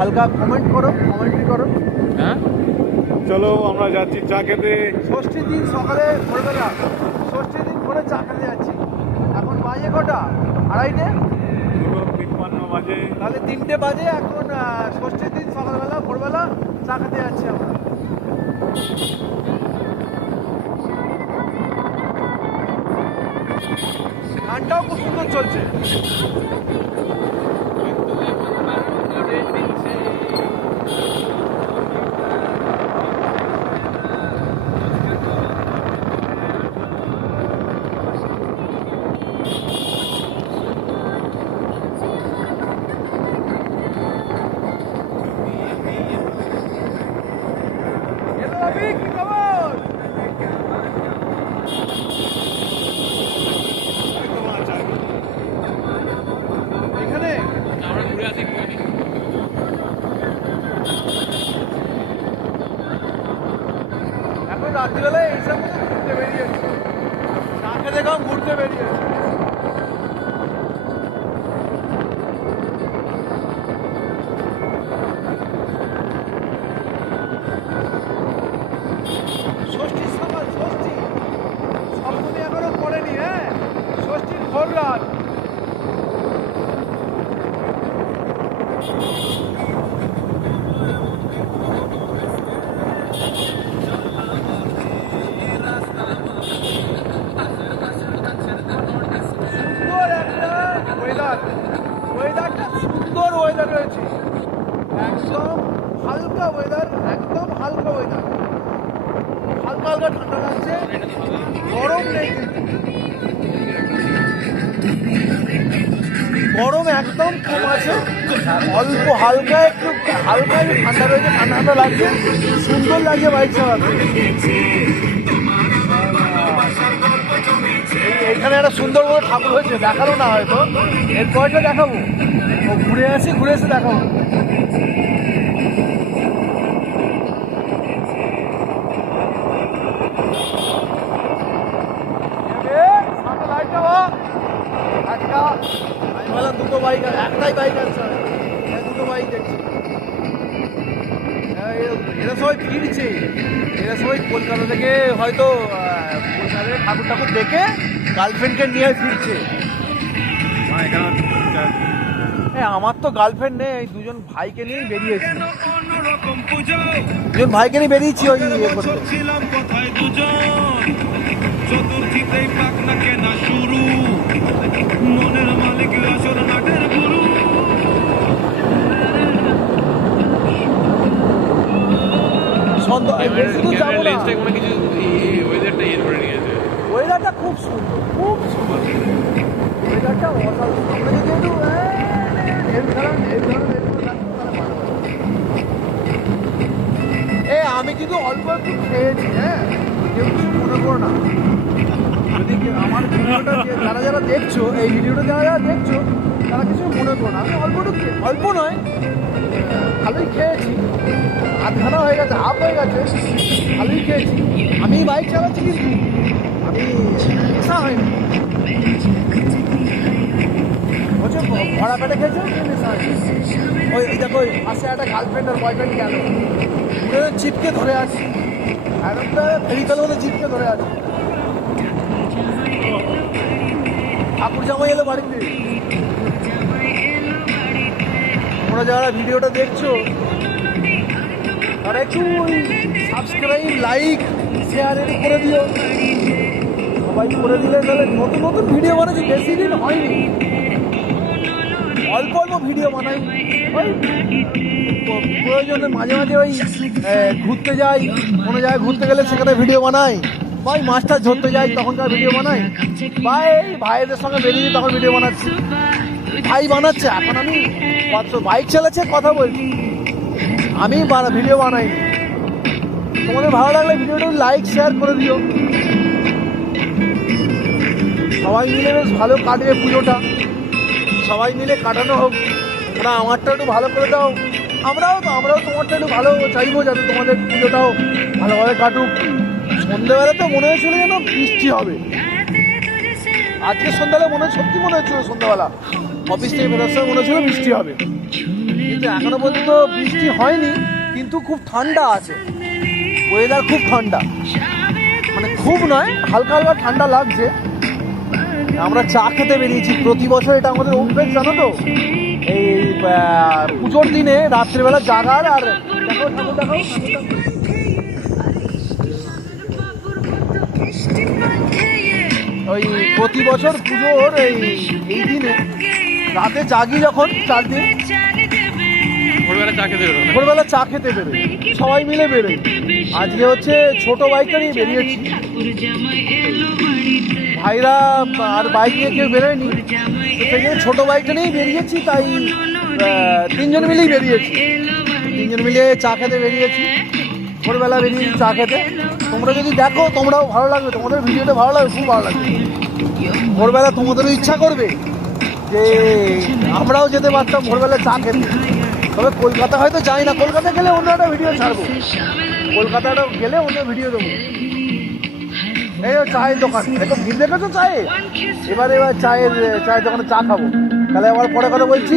হালকা কমেন্ট করো কমেন্ট্রি করো। হ্যাঁ? চলো আমরা যাচ্ছি চা খেতে। ষষ্ঠীর দিন সকালে ভোরবেলা ষষ্ঠীর দিন করে চা খেতে যাচ্ছি। এখন বাজে কটা? আড়াইটে? বাজে। তাহলে তিনটে বাজে এখন ষষ্ঠীর দিন সকালবেলা ভোরবেলা চা খেতে যাচ্ছি আমরা। গানটাও খুব সুন্দর চলছে Hello, Abhi, কি খবর? এখানে আমরা ঘুরে আসি একটুখানি এখন রাত্রিবেলায় এইসব মধ্যে ঘুরতে বেরিয়েছে চা খেতে খাম ঘুরতে বেরিয়েছে ষষ্ঠীর সকাল ষষ্ঠী। সপ্তমী এখনও পড়েনি হ্যাঁ? ষষ্ঠীর ভোর রাত ঠান্ডা রয়েছে ঠান্ডা লাগছে সুন্দর লাগছে বাইক চালাতে। এখানে একটা সুন্দর বড় ঠাকুর হয়েছে দেখাল না হয়তো। এরপরটা দেখাবো। ও ঘুরে আসি ঘুরে এসে দেখাবো। একটা দুটো বাইক একটাই বাইক আছে। দুটো বাইক দেখছি। হ্যাঁ, এরা সবাই ফিরছে এরা সবাই কলকাতা থেকে হয়তো আহ, কলকাতায় ঠাকুর ঠাকুর দেখে গার্লফ্রেন্ডকে নিয়ে ফিরছে। এ, আমার তো গার্লফ্রেন্ড নেই দুজন ভাইকে নিয়েই বেরিয়েছি। অন্যরকম পুজো। দুজন ভাইকে নিয়ে বেরিয়েছি ওই ইয়ে কোথায় দুজন? চতুর্থীতেই পাক না কেনা শুরু। মনের মালিক আসর নাটের গুরু সন্ধ্যা এই বেশি দূর যাব না লেন্সটা কোনো কিছু ওয়েদারটা ইয়ে খুব সুন্দর খুব সুন্দর। ওয়েদারটা অসাধারণ। আমরা যদি একটু এই ধরনের এই ধরনের এগুলো থাকতো তাহলে ভালো হতো। এ আমি কিন্তু অল্প একটু খেয়েছি হ্যাঁ? কেউ কিছু মনে করো না। যদি আমার ভিডিওটা যারা যারা দেখছ এই ভিডিওটা যারা যারা দেখছ তারা কিছু মনে করো না। আমি অল্প একটু অল্প নয় আধখানা হয়ে গেছে হাফ হয়ে গেছে। ভালোই খেয়েছি। আমি বাইক চালাচ্ছি কিন্তু। আমি নেশা হয়নি। বলছো, ভরা পেটে খেয়েছো? ওই দেখো পাশে একটা গার্লফ্রেন্ড আর বয়ফ্রেন্ড গেল। চিপকে চিপকে ধরে আছে বাড়িতে। যারা ভিডিওটা দেখছ তারা একটু সাবস্ক্রাইব লাইক শেয়ার করে দিও। সবাই করে দিলে তাহলে নতুন নতুন ভিডিও বানাচ্ছি, বেশি দিন হয়নি। অল্প অল্প ভিডিও বানাই। প্রয়োজনে মাঝে মাঝে ওই ঘুরতে যাই, কোনো জায়গায় ঘুরতে গেলে সেখানে ভিডিও বানাই। বা ওই মাছটা ধরতে যাই তখন তখনকার ভিডিও বানাই। বা এই ভাইদের সঙ্গে বেরিয়ে তখন ভিডিও বানাচ্ছি। ভাই বানাচ্ছে, এখন আমি বাইক চালাচ্ছে, কথা বলছি। আমি ভিডিও বানাই। তোমাদের ভালো লাগলে ভিডিওটা লাইক শেয়ার করে দিও। সবাই মিলে বেশ ভালো কাটবে পুজোটা। সবাই মিলে কাটানো হোক। না আমারটা একটু ভালো করে দাও। আমরাও তো, আমরাও তোমারটা একটু ভালো চাইব যাতে তোমাদের পুজোটাও ভালোভাবে কাটুক। সন্ধ্যেবেলা তো মনে হয়েছিল যেন বৃষ্টি হবে। আজকে সন্ধ্যাবেলা মনে সত্যি মনে হচ্ছিল সন্ধ্যাবেলা। অফিস থেকে বেরোর সময় মনে হচ্ছিল বৃষ্টি হবে। কিন্তু এখনও পর্যন্ত বৃষ্টি হয়নি, কিন্তু খুব ঠান্ডা আছে। ওয়েদার খুব ঠান্ডা। মানে খুব নয়, হালকা হালকা ঠান্ডা লাগছে। আমরা চা খেতে বেরিয়েছি। প্রতি বছর এটা আমাদের অভ্যেস, জানো তো? এই পুজোর দিনে রাত্রিবেলা জাগার আর। ওই প্রতি বছর পুজোর এই এই দিনে রাতে জাগি যখন চার দিন ভোরবেলা চা খেতে বেরো ভোরবেলা চা খেতে সবাই মিলে বেরোই আজকে হচ্ছে ছোট বাইকটা নিয়ে বেরিয়েছি। ভাইরা আর বাইক নিয়ে কেউ বেরোয়নি। সেই জন্য ছোটো বাইকটা নিয়েই বেরিয়েছি তাই তিনজন মিলেই বেরিয়েছি। তিনজন মিলে চা খেতে বেরিয়েছি। ভোরবেলা বেরিয়েছি চা খেতে। তোমরা যদি দেখো তোমরাও ভালো লাগবে। তোমাদের ভিডিওটা ভালো লাগবে খুব ভালো লাগবে। ভোরবেলা তোমাদেরও ইচ্ছা করবে। যে আমরাও যেতে পারতাম ভোরবেলা চা খেতে। তবে কলকাতা হয়তো যাই না কলকাতা গেলে অন্য একটা ভিডিও ছাড়বো। কলকাতাটা গেলে অন্য ভিডিও দেবো। এই চায়ের দোকান। দেখো ভিড় দেখেছ চায়ে? এবার এবার চায়ের চায়ের দোকানে চা খাব। তাহলে আবার পরে কথা বলছি।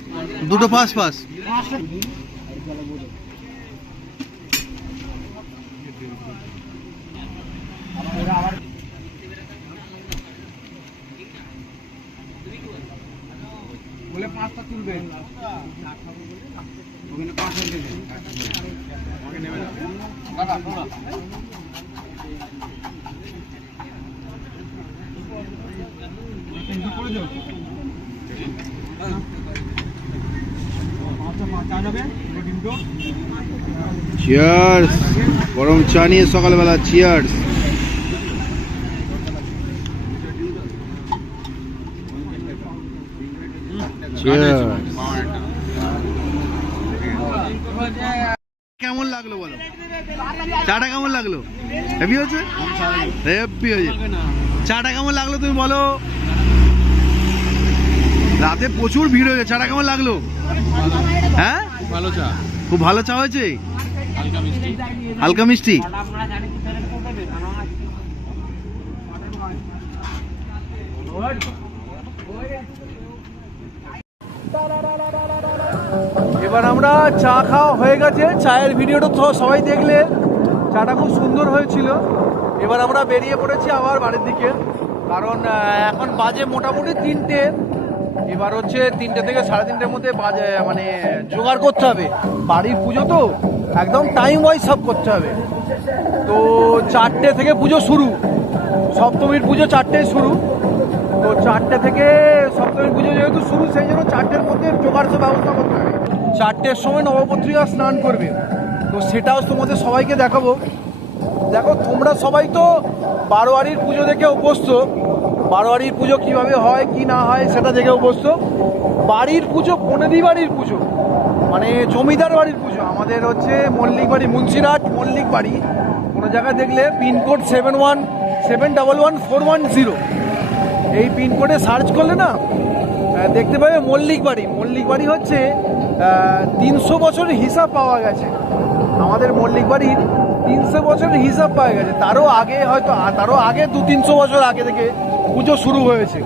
দুটো পাস পাস চিয়ার্স গরম চা নিয়ে সকালবেলা চিয়ার্স কেমন লাগল বলো? চাটা কেমন লাগল? হেভি হয়েছে? হেভি হয়েছে। চাটা কেমন লাগল তুমি বলো? রাতে প্রচুর ভিড় হয়েছে। চাটা কেমন লাগল? হ্যাঁ? ভালো চা। খুব ভালো চা হয়েছে? হালকা মিষ্টি। এবার আমরা চা খাওয়া হয়ে গেছে। চায়ের ভিডিওটা তো সবাই দেখলে। চাটা খুব সুন্দর হয়েছিল। এবার আমরা বেরিয়ে পড়েছি আবার বাড়ির দিকে। কারণ এখন বাজে মোটামুটি তিনটে। এবার হচ্ছে তিনটে থেকে সাড়ে তিনটের মধ্যে মানে জোগাড় করতে হবে। বাড়ির পুজো তো, একদম টাইম ওয়াইজ সব করতে হবে। তো চারটে থেকে পুজো শুরু। সপ্তমীর পুজো চারটেয় শুরু। তো চারটে থেকে সপ্তমীর পুজো যেহেতু শুরু, সেই জন্য চারটের মধ্যে জোগাড় ব্যবস্থা করতে হবে। চারটের সময় নবপত্রিকা স্নান করবে। তো সেটাও তোমাদের সবাইকে দেখাবো। দেখো, তোমরা সবাই তো বারোয়ারির পুজো দেখে অভ্যস্ত। বারোয়ারির পুজো কীভাবে হয়, কি না হয়, সেটা দেখে অভ্যস্ত। বাড়ির পুজো, বনেদি বাড়ির পুজো মানে জমিদার বাড়ির পুজো। আমাদের হচ্ছে মল্লিক বাড়ি মুন্সিরাট মল্লিক বাড়ি। কোনো জায়গায় দেখলে pin code seven one, seven double one, four one zero. এই পিনকোডে সার্চ করলে না দেখতে পাবে মল্লিক বাড়ি। মল্লিক বাড়ি হচ্ছে তিনশো বছরের হিসাব পাওয়া গেছে। আমাদের মল্লিক বাড়ির তিনশো বছরের হিসাব পাওয়া গেছে। তারও আগে হয়তো তারও আগে দু তিনশো বছর আগে থেকে পুজো শুরু হয়েছে।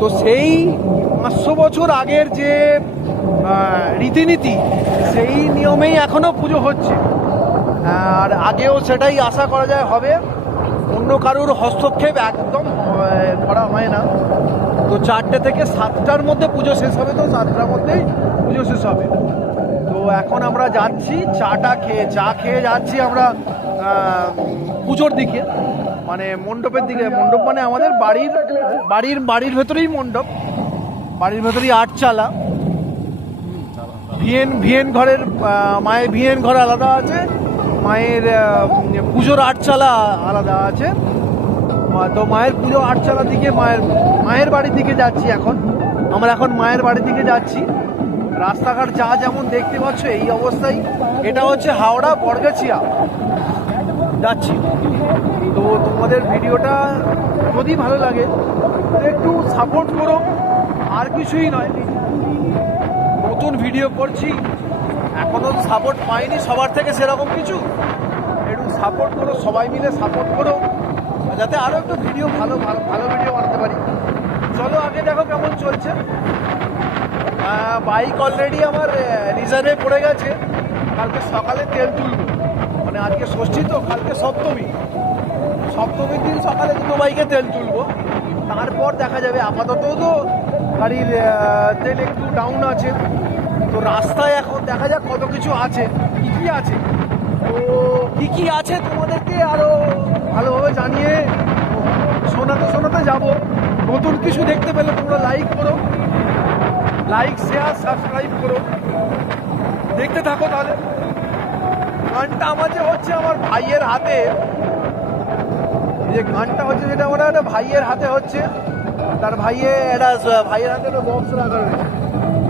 তো সেই পাঁচশো বছর আগের যে রীতিনীতি, সেই নিয়মেই এখনও পুজো হচ্ছে। আর আগেও সেটাই আশা করা যায় হবে। অন্য কারোর হস্তক্ষেপ একদম করা হয় না। তো চারটে থেকে সাতটার মধ্যে পুজো শেষ হবে, তো সাতটার মধ্যেই পুজো শেষ হবে। তো এখন আমরা যাচ্ছি চাটা খেয়ে, চা খেয়ে যাচ্ছি আমরা পুজোর দিকে। মানে মণ্ডপের দিকে, মণ্ডপ মানে আমাদের বাড়ির বাড়ির বাড়ির ভেতরেই মণ্ডপ। বাড়ির ভেতরেই আটচালা ভিএন ভিএন ঘরের মায়ের ভিএন ঘর আলাদা আছে। মায়ের পুজোর আটচালা আলাদা আছে। তো মায়ের পুজো আটচালা দিকে মায়ের মায়ের বাড়ির দিকে যাচ্ছি এখন। আমরা এখন মায়ের বাড়ির দিকে যাচ্ছি। রাস্তাঘাট যা যেমন দেখতে পাচ্ছ এই অবস্থায়। এটা হচ্ছে হাওড়া বর্গাছিয়া। যাচ্ছি। তো তোমাদের ভিডিওটা যদি ভালো লাগে একটু সাপোর্ট করো। আর কিছুই নয়। নতুন ভিডিও করছি। এখনও সাপোর্ট পাইনি, সবার থেকে সেরকম কিছু। একটু সাপোর্ট করো, সবাই মিলে সাপোর্ট করো। যাতে আরও একটু ভিডিও ভালো ভালো ভালো ভিডিও বানাতে পারি। চলো, আগে দেখো কেমন চলছে। বাইক অলরেডি আমার রিজার্ভে পড়ে গেছে। কালকে সকালে তেল তুলবো। মানে আজকে ষষ্ঠী তো, কালকে সপ্তমী। সপ্তমীর দিন সকালে দুটো বাইকে তেল তুলবো। তারপর দেখা যাবে আপাতত তো গাড়ির তেল একটু ডাউন আছে। তো রাস্তায় এখন দেখা যাক কত কিছু আছে, কী কী আছে। তো কী কী আছে তোমাদেরকে আরও ভালোভাবে জানিয়ে শোনাতে শোনাতে যাব। নতুন কিছু দেখতে পেলে তোমরা লাইক করো। লাইক শেয়ার সাবস্ক্রাইব করো। দেখতে থাকো তাহলে। গানটা আমার যে হচ্ছে আমার ভাইয়ের হাতে। যে গানটা হচ্ছে যেটা আমার একটা ভাইয়ের হাতে হচ্ছে। তার ভাইয়ে একটা ভাইয়ের হাতে একটা বক্স রাখা রয়েছে।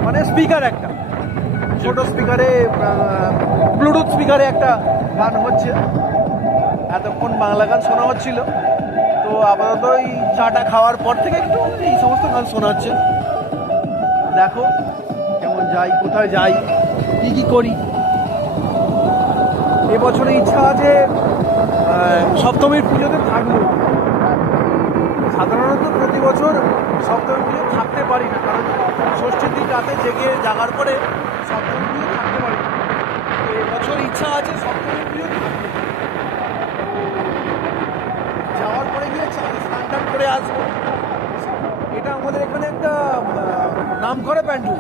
মানে স্পিকার একটা। ছোট স্পিকারে ব্লুটুথ স্পিকারে একটা গান হচ্ছে। এতক্ষণ বাংলা গান শোনা হচ্ছিল। তো আপাতত এই চাটা খাওয়ার পর থেকে একটু এই সমস্ত গান শোনা হচ্ছে দেখো কেমন যাই, কোথায় যাই, কি কি করি। এবছরে ইচ্ছা আছে সপ্তমীর পুজোতে থাকব। সাধারণত প্রতি বছর সপ্তমী পুজো থাকতে পারি না, কারণ ষষ্ঠীর দিন রাতে জেগে জাগার পরে সপ্তমী পুজো থাকতে পারি না। এবছর ইচ্ছা আছে সপ্তমী পুজো যাওয়ার পরে গিয়ে স্নান টান করে আসব। এটা আমাদের এখানে একটা নাম করে প্যান্ডেল।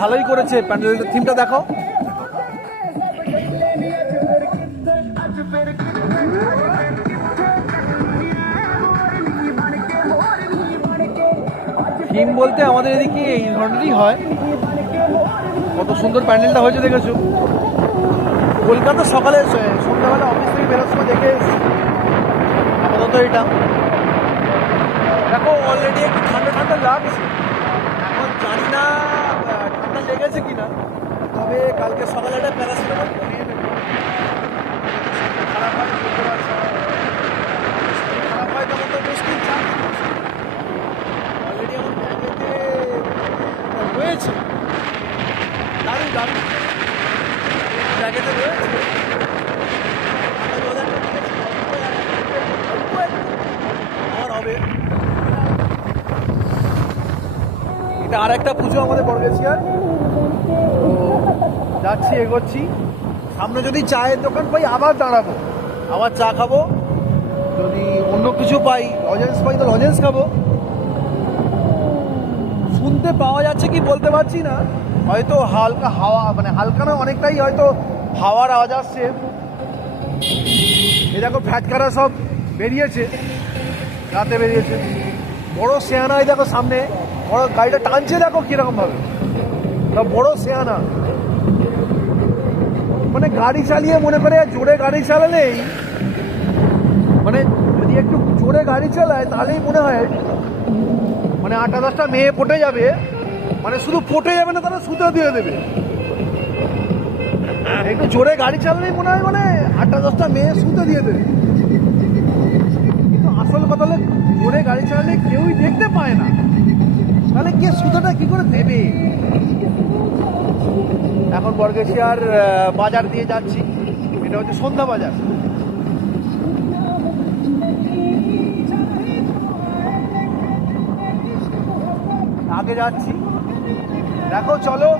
ভালোই করেছে, প্যান্ডেলের থিমটা দেখো থিম বলতে আমাদের এদিকে এই ধরনেরই হয়। কত সুন্দর প্যান্ডেলটা হয়েছে দেখেছ? কলকাতা সকালে সন্ধ্যাবেলা অফিস থেকে বেরোর সময় দেখে। আপাতত এটা। দেখো অলরেডি একটু ঠান্ডা ঠান্ডা লাগছে। এখন জানি না ঠান্ডা লেগেছে কিনা। তবে কালকে সকালে একটা প্যারাসিটামল হবে এটা আর একটা পুজো আমাদের বর্গেছিয়ার তো যাচ্ছি, এগোচ্ছি। সামনে যদি চায়ের দোকান পাই আবার দাঁড়াবো। আবার চা খাব। যদি অন্য কিছু পাই লজেন্স পাই তো লজেন্স খাব। শুনতে পাওয়া যাচ্ছে কি বলতে পারছি না। হয়তো হালকা হাওয়া মানে হালকা না, অনেকটাই হয়তো হাওয়ার আওয়াজ আসছে। এ দেখো ফ্যাটকারা সব বেরিয়েছে। রাতে বেরিয়েছে। বড় শেয়ানাই দেখো সামনে। বড় গাড়িটা টানছে দেখো কীরকম ভাবে তা বড় শেয়ানা মানে গাড়ি চালিয়ে মনে করে জোরে গাড়ি চালালেই মানে যদি একটু জোরে গাড়ি চালায়, তাহলেই মনে হয় মানে আটটা দশটা মেয়ে পটে যাবে। মানে শুধু পটে যাবে না, তারা সুতো দিয়ে দেবে। একটু জোরে গাড়ি চালালেই মনে হয় মানে আটটা দশটা মেয়ে সুতো দিয়ে দেবে। কিন্তু আসল কথা হলো, জোরে গাড়ি চালালে কেউই দেখতে পায় না। তাহলে কে সুতোটা কি করে দেবে? এখন বর্গেশিয়ার বাজার দিয়ে যাচ্ছি। এটা হচ্ছে সন্ধ্যা বাজার। আগে যাচ্ছি। দেখো চলো।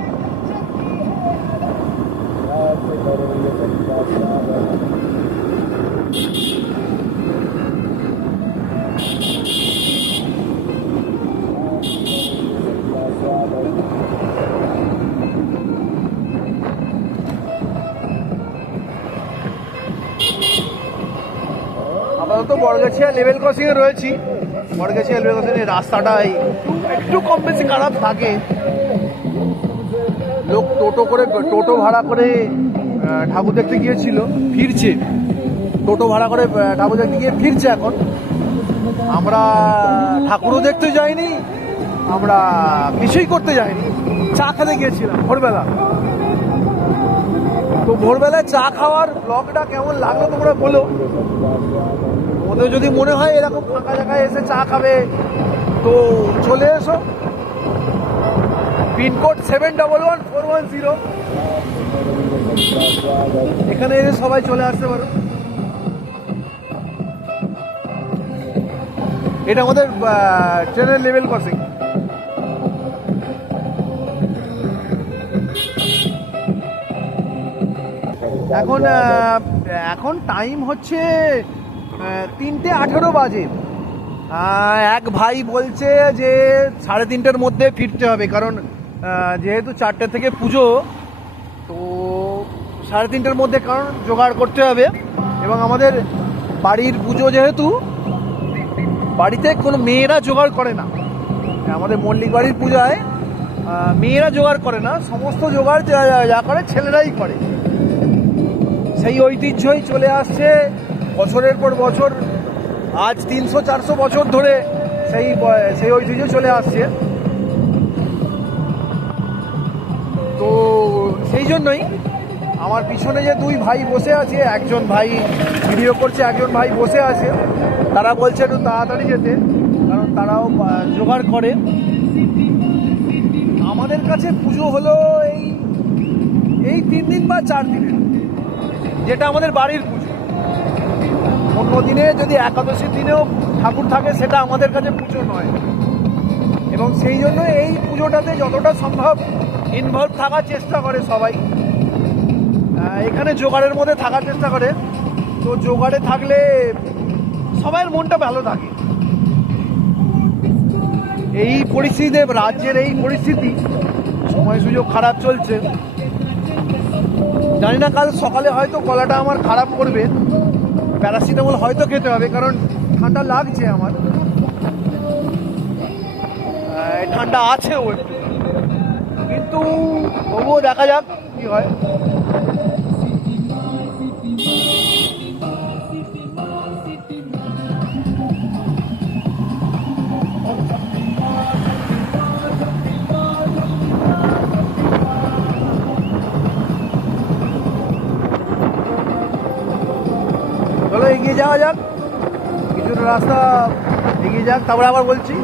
আপাতত বড়গাছিয়া লেভেল ক্রসিংয়ে রয়েছি। বড়গাছিয়া লেভেল ক্রসিংয়ের রাস্তাটা একটু কম বেশি খারাপ থাকে। লোক টোটো করে, টোটো ভাড়া করে ঠাকুর দেখতে গিয়েছিল। ফিরছে। টোটো ভাড়া করে ঠাকুর দেখতে গিয়ে ফিরছে এখন। আমরা ঠাকুরও দেখতে যাইনি, আমরা কিছুই করতে যাইনি। চা খেতে গিয়েছিলাম ভোরবেলা। তো ভোরবেলায় চা খাওয়ার ব্লগটা কেমন লাগল তোমরা বলো? ওদের যদি মনে হয় এরকম ফাঁকা জায়গায় এসে চা খাবে, তো চলে এসো। Pin code seven double one four one zero. এখানে এসে সবাই চলে আসতে পারো। এটা আমাদের ট্রেনের লেভেল ক্রসিং এখন এখন টাইম হচ্ছে তিনটে আঠেরো বাজে। এক ভাই বলছে যে সাড়ে তিনটের মধ্যে ফিরতে হবে কারণ যেহেতু চারটে থেকে পুজো তো সাড়ে তিনটের মধ্যে কারণ জোগাড় করতে হবে। এবং আমাদের বাড়ির পুজো যেহেতু বাড়িতে কোনো মেয়েরা জোগাড় করে না। আমাদের মল্লিক বাড়ির পূজায় মেয়েরা জোগাড় করে না সমস্ত জোগাড় যা করে ছেলেরাই করে। সেই ঐতিহ্যই চলে আসছে। বছরের পর বছর, আজ তিনশো, চারশো বছর ধরে সেই সেই ঐতিহ্য চলে আসছে। তো সেই জন্যই আমার পিছনে যে দুই ভাই বসে আছে, একজন ভাই ভিডিও করছে, একজন ভাই বসে আছে, তারা বলছে একটু তাড়াতাড়ি যেতে, কারণ তারাও জোগাড় করে। আমাদের কাছে পুজো হলো এই এই তিন দিন বা চার দিনের। যেটা আমাদের বাড়ির পুজো। অন্য দিনে যদি একাদশীর দিনেও ঠাকুর থাকে, সেটা আমাদের কাছে পুজো নয়। এবং সেই জন্য এই পুজোটাতে যতটা সম্ভব ইনভলভ থাকার চেষ্টা করে সবাই। এখানে জোগাড়ের মধ্যে থাকার চেষ্টা করে। তো জোগাড়ে থাকলে সবার মনটা ভালো থাকে। এই পরিস্থিতিতে, রাজ্যের এই পরিস্থিতি, সময় সুযোগ খারাপ চলছে। জানি না কাল সকালে হয়তো গলাটা আমার খারাপ করবে। প্যারাসিটামল হয়তো খেতে হবে, কারণ ঠান্ডা লাগছে আমার। ঠান্ডা আছে ওই কিন্তু তবুও দেখা যাক কি হয়। এগিয়ে যাওয়া যাক কিছুটা রাস্তা এগিয়ে যাক তারপরে আবার বলছি।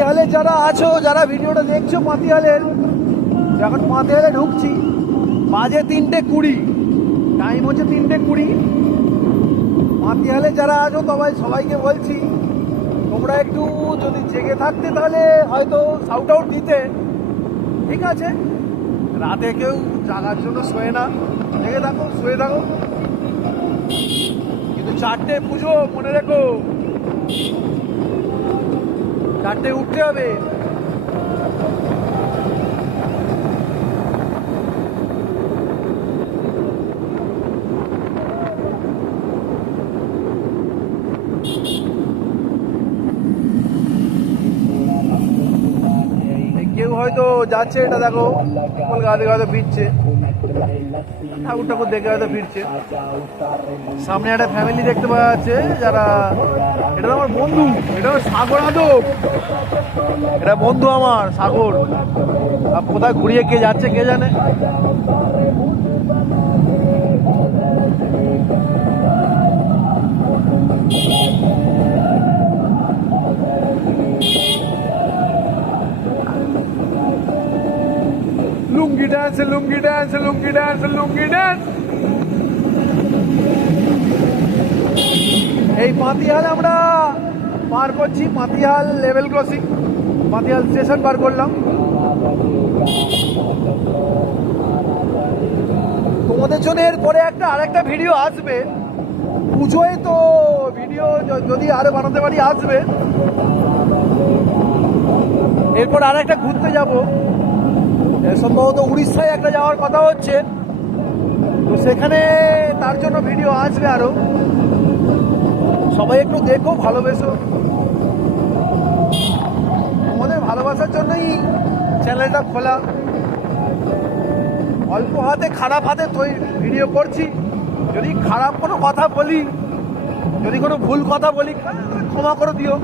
পাতিহালে যারা আছো, যারা ভিডিওটা দেখছ পাতিহালের এখন পাতিহালে ঢুকছি, বাজে তিনটে কুড়ি টাইম হচ্ছে তিনটে কুড়ি। পাতিহালে যারা আছো, সবাই সবাইকে বলছি, তোমরা একটু যদি জেগে থাকতে তাহলে হয়তো সাউট আউট দিতে। ঠিক আছে? রাতে কেউ জাগার জন্য শোয়ে না। জেগে থাকো, শুয়ে থাকো। কিন্তু চারটে পুজো, মনে রেখো। চারটে উঠতে হবে। কেউ হয়তো যাচ্ছে এটা দেখো। কলকাতা থেকে হয়তো ফিরছে। ঠাকুর ঠাকুর দেখে হয়তো ফিরছে। সামনে একটা ফ্যামিলি দেখতে পাওয়া যাচ্ছে, যারা এটা আমার বন্ধু, এটা সাগর আদব। এটা বন্ধু আমার, সাগর। আর কোথায় ঘুরিয়ে কে যাচ্ছে কে জানে? Lungi dance lungi dance lungi dance lungi dance এই পাতিহাল আমরা পার করছি, Patihal level crossing Matiyal station বার করলাম। তোমাদের জন্য এরপরে একটা, আরেকটা ভিডিও আসবে। পুজোয় তো ভিডিও যদি আরও বানাতে পারি, আসবে। এরপর আর একটা ঘুরতে যাব। সম্ভবত উড়িষ্যায় একটা যাওয়ার কথা হচ্ছে। তো সেখানে তার জন্য ভিডিও আসবে আরও। সবাই একটু দেখো, ভালোবেসো। তোমাদের ভালোবাসার জন্যই চ্যানেলটা খোলা। অল্প হাতে, খারাপ হাতে ভিডিও করছি। যদি খারাপ কোনো কথা বলি, যদি কোনো ভুল কথা বলি, ক্ষমা করে দিও।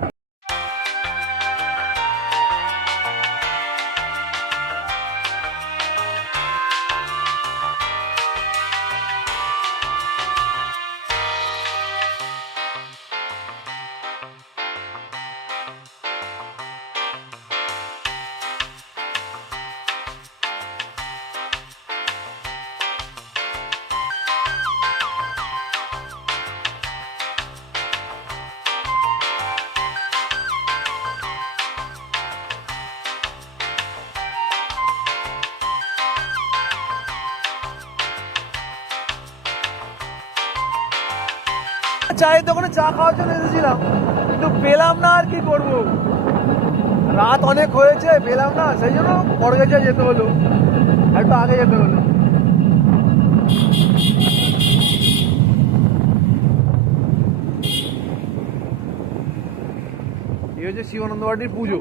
চায়ের দোকানে চা খাওয়ার জন্য এসেছিলাম, কিন্তু পেলাম না আর কি করব। রাত অনেক হয়েছে, পেলাম না, সেই জন্য বড়গেছে যেতে হলো। একটু আগে যেতে হলো। এই হচ্ছে শিবানন্দ বাটির পুজো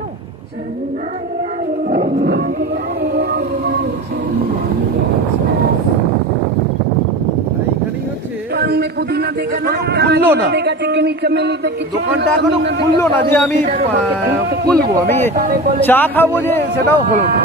খুললো না। দোকানটা এখনও খুললো না যে আমি খুলবো। আমি চা খাব যে সেটাও হলো না।